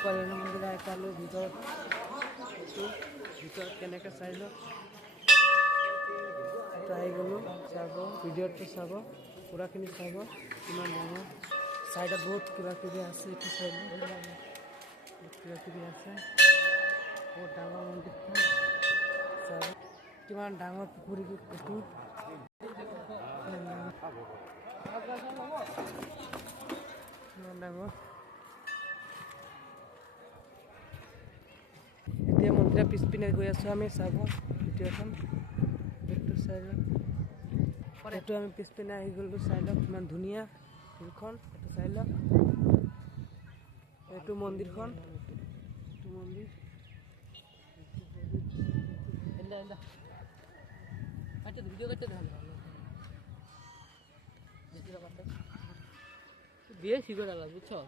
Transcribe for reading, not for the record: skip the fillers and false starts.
কল্যাণ মন্দিৰ আহি পালোঁ ভিতৰত কেনেকৈ চাই লওঁ আহি গ'লোঁ চাব ভিডিঅ'টো চাব পুৰাখিনি চাব কিমান ডাঙৰ চাইডত বহুত কিবাকিবি আছে এইটো চাই লওঁ কিবাকিবি আছে বহুত ডাঙৰ মন্দিৰখন চাব কিমান ডাঙৰ পুখুৰী এইটো কিমান ডাঙৰ এতিয়া মন্দিৰৰ পিছপিনে গৈ আছোঁ আমি চাব ভিডিঅ'খন এইটো চাই লওঁ এইটো আমি পিছপিনে আহি গ'লোঁ চাই লওক কিমান ধুনীয়া ফিল্ডখন এইটো চাই লওক এইটো মন্দিৰখন এইটো মন্দিৰ ভিডিও কৰতে দিয়ে শিখে বুঝছো